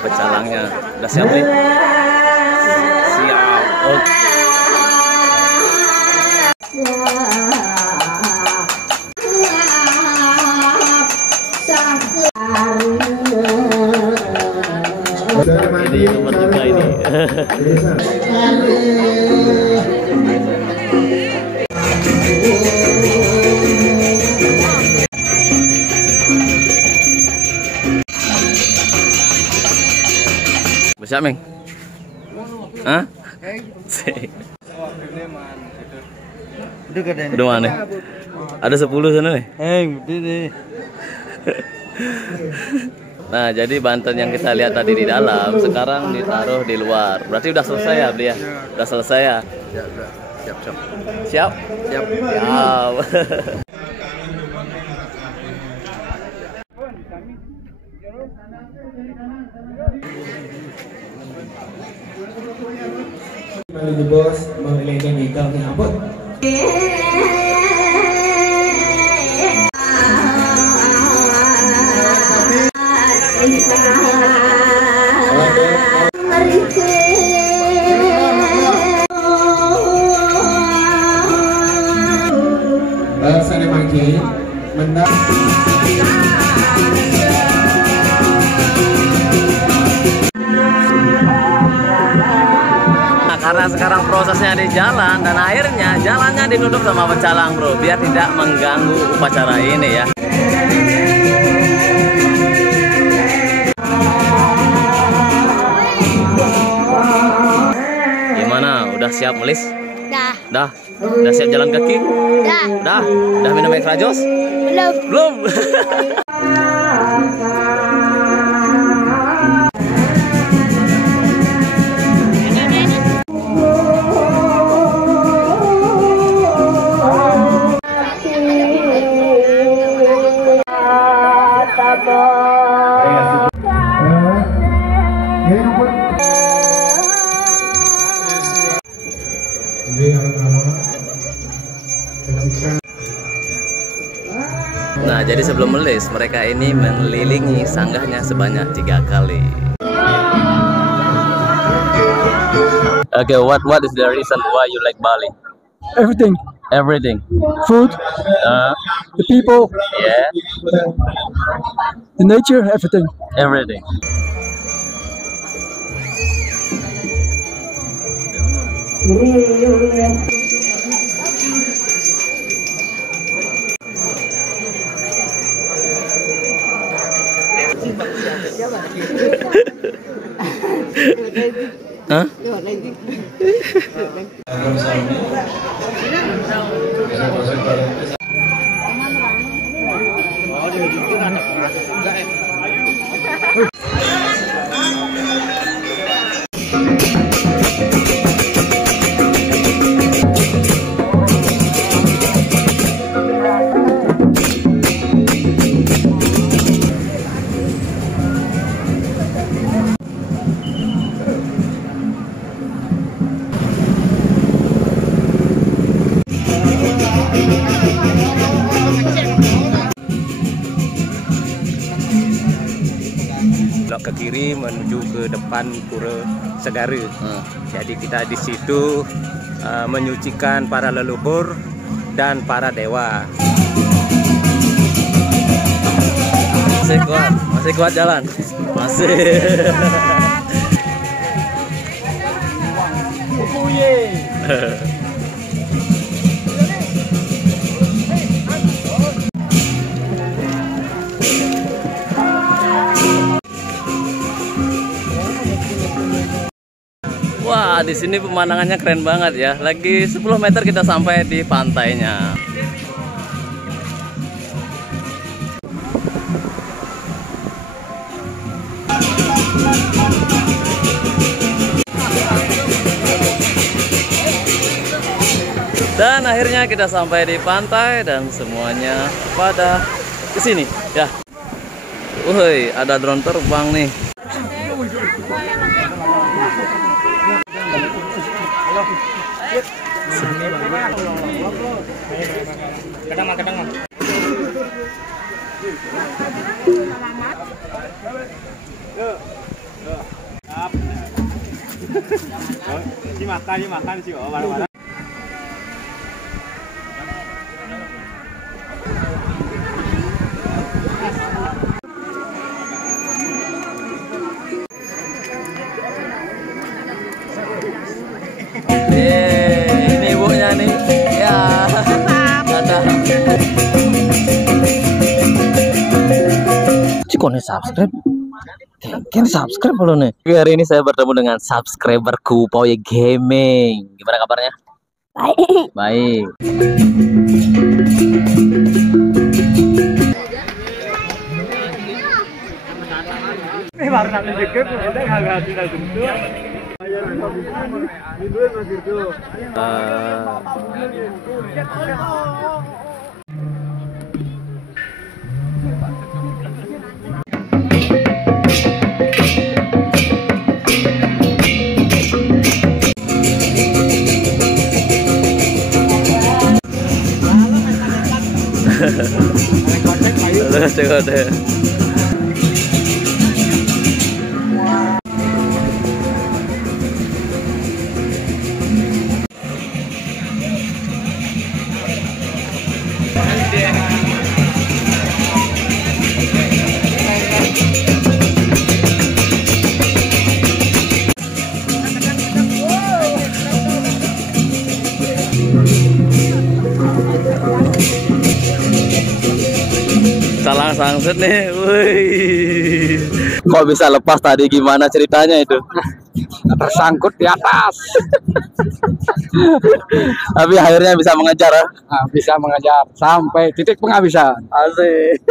pecalangnya. Udah siap nih? Siap. Oke. Ini YouTuber juga ini. Siap, Meng? Hah? Udah mana? Ada 10 sana nih? Nah, jadi banten yang kita lihat tadi di dalam sekarang ditaruh di luar. Berarti udah selesai ya, Beli ya? Udah selesai ya? Ya, udah. Siap. Siap? Siap. Siap. Menuju bos mengelengkan ikan ni apa? Sana mangki mendak. Karena sekarang prosesnya di jalan dan akhirnya jalannya ditutup sama pecalang, bro, biar tidak mengganggu upacara ini ya. Gimana? Udah siap melis? Dah. Udah siap jalan kaki? Udah minum air krajos? Belum. Nah, jadi sebelum melis, mereka ini mengelilingi sanggahnya sebanyak 3 kali. Okay, what is the reason why you like Bali? Everything. Food, the people, Yeah, the nature, everything. everything. Hah? Belok ke kiri menuju ke depan Pura Segara. Jadi kita di situ menyucikan para leluhur dan para dewa. Masih kuat jalan. Masih. Wah, di sini pemandangannya keren banget ya. Lagi 10 meter kita sampai di pantainya. Dan akhirnya kita sampai di pantai dan semuanya pada kesini ya. Woi, ada drone terbang nih. Dimakan sih, bareng-bareng. Ini ibunya nih. Ya. Mantap. Cikone subscribe. Kan subscribe lo nih. Hari ini saya bertemu dengan subscriberku Poye Gaming. Gimana kabarnya? Baik. Baik. Baru nanti juga, udah nggak tinggal tentu. Coba deh. Salah sangset nih, wih. Kok bisa lepas tadi? Gimana ceritanya itu? Tersangkut di atas. Tapi akhirnya bisa mengejar, ya? Nah, bisa mengejar sampai titik penghabisan. Asik.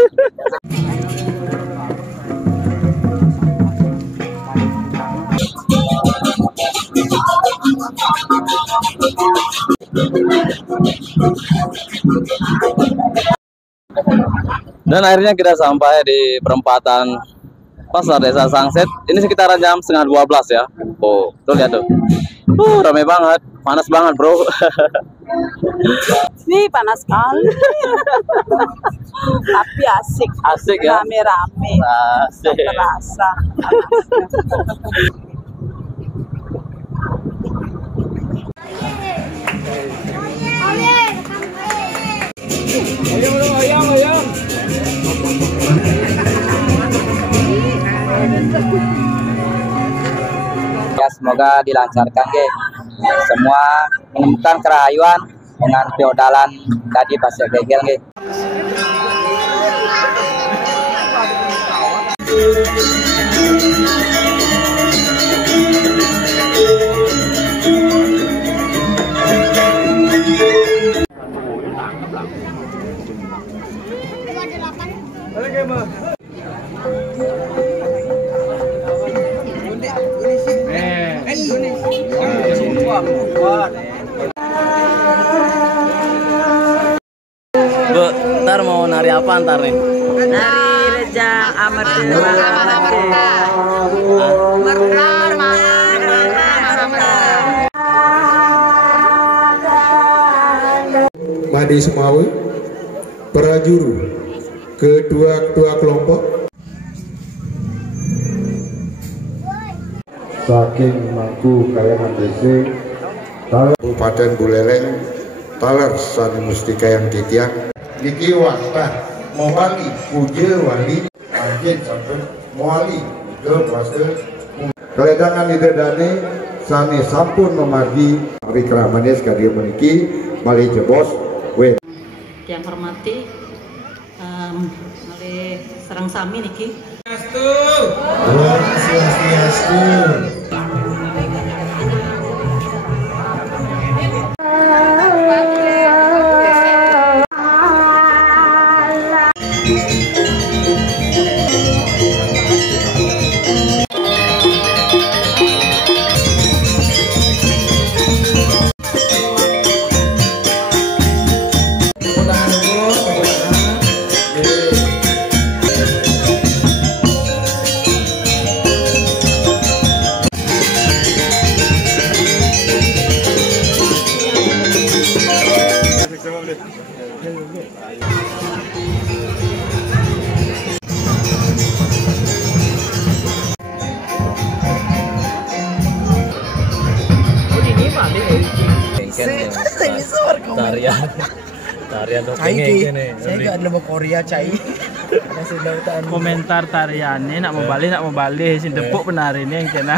Dan akhirnya kita sampai di perempatan Pasar Desa Sangset. Ini sekitaran jam setengah 12 ya. Oh, tuh lihat tuh. Ramai banget, panas banget bro. Nih panas sekali. Tapi asik. Asik ya. Rame-rame. Asik. Terasa. Ya, semoga dilancarkan geng. Semua menemukan kerahayuan dengan feodalan tadi pasir gegel geng. Bu, ntar mau nari apa ntar nih? Nari Rejang Amerdewa. Madi Semawi, Prajuru, kedua kelompok. Saking Mangku Kayangan Desa, Kabupaten Buleleng, Taler Sani Mustika yang Titiang, Niki Wasta, Mawali, Puja Wali, Anjin sampai Mawali, ke Wasta, Keledangan Idedane, Sani sampun memagi, Rikramanis Kadir Meniki, Mali Jebos, Wen. Yang hormati, oleh Serang Sami niki. Tarian Cai saya gak ada mau Korea cai. Komentar tariannya nak mau balik si depuk penarinya yang kena.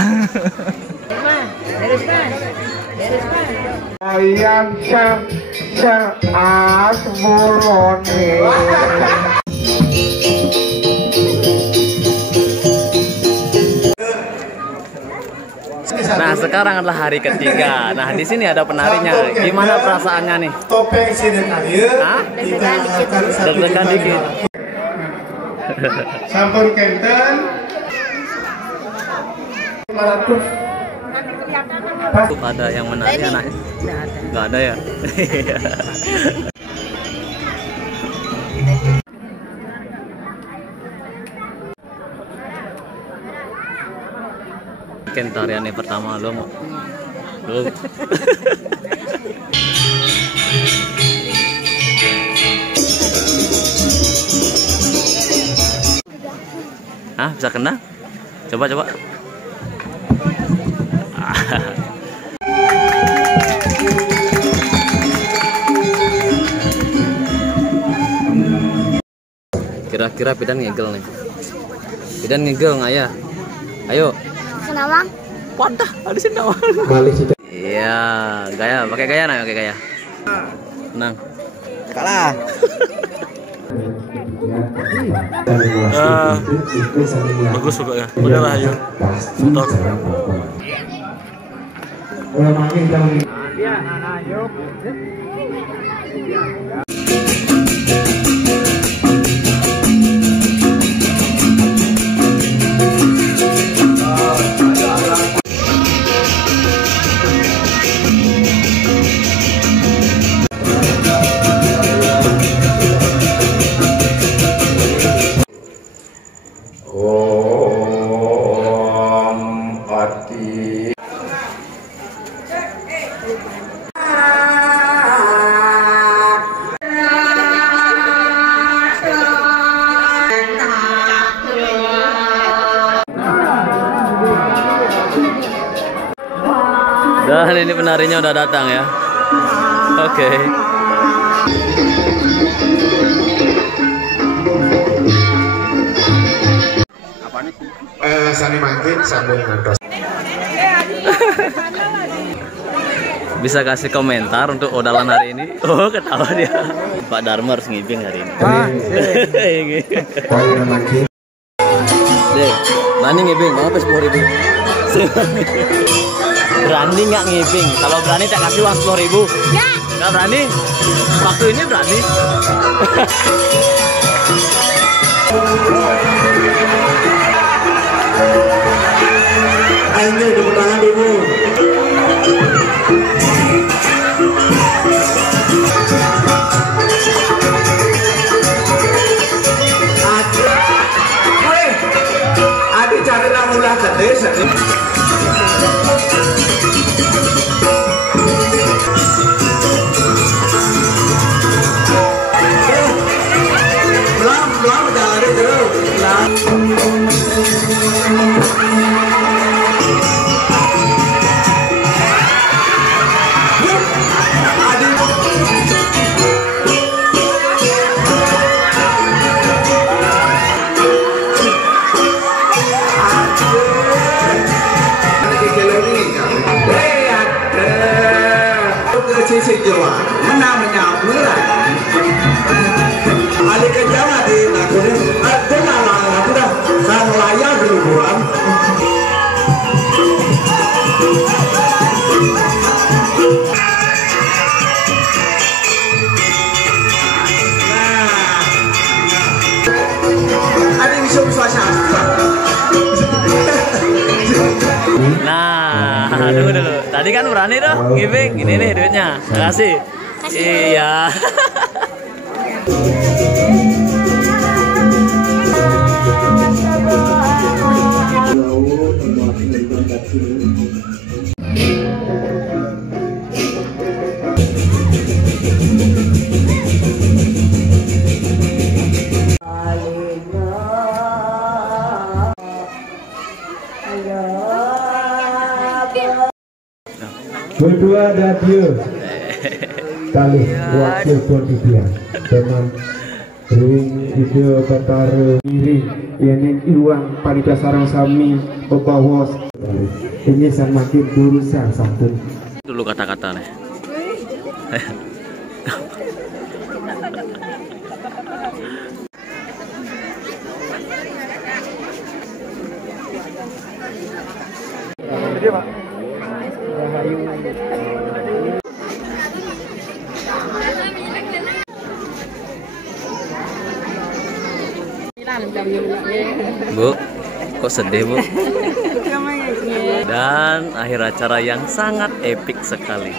Ayam seas mulone. Nah, sekarang adalah hari ketiga. Nah, di sini ada penarinya. Gimana perasaannya nih? Topeng sini kali ya. Deg-degan dikit. Sampun kenten. Ada yang menari anaknya? Nggak ada ya? Mungkin tarian yang pertama lo mau. Hah, bisa kena? Coba. Kira-kira Pidan ngegel nih. Pidan ngegel nggak ya? Ayo. Senawang. Wadah, ada senawang. Balik kita. Iya, gaya, pakai gaya nah, pakai gaya. Tenang. Kalah. Bagus juga ya. Udahlah ayo. Motor. Dan ini penarinya udah datang ya. Oke. Sani mangkin sambung ngantos. Bisa kasih komentar untuk odalan hari ini? Oh, ketawa dia. Pak Dharma harus ngibing hari ini. Dek, berani ngibing? Mau apa 10.000? Berani nggak ngibing? Kalau berani tak kasih uang 10.000. Nggak berani? Waktu ini berani. Ayo tepuk tangan dulu. Adi carilah mula ke desa. Belum dari terus. Sisi Jawa, menang murah. Ali kejawa di nakunin, ada lalang aku dah, kan layar dulu buang. Ada bisa sastra. Nah, tunggu dulu. Tadi kan berani tuh giving. Ini nih duitnya. Makasih. Iya. Berdua ada dia. kali wakil Pontifian dengan ring video Betara Iri ini Iwan panitia sarang sami bebawos ini semakin berusaha satu dulu kata-kata nih. Bu, kok sedih Bu? Dan akhir acara yang sangat epik sekali.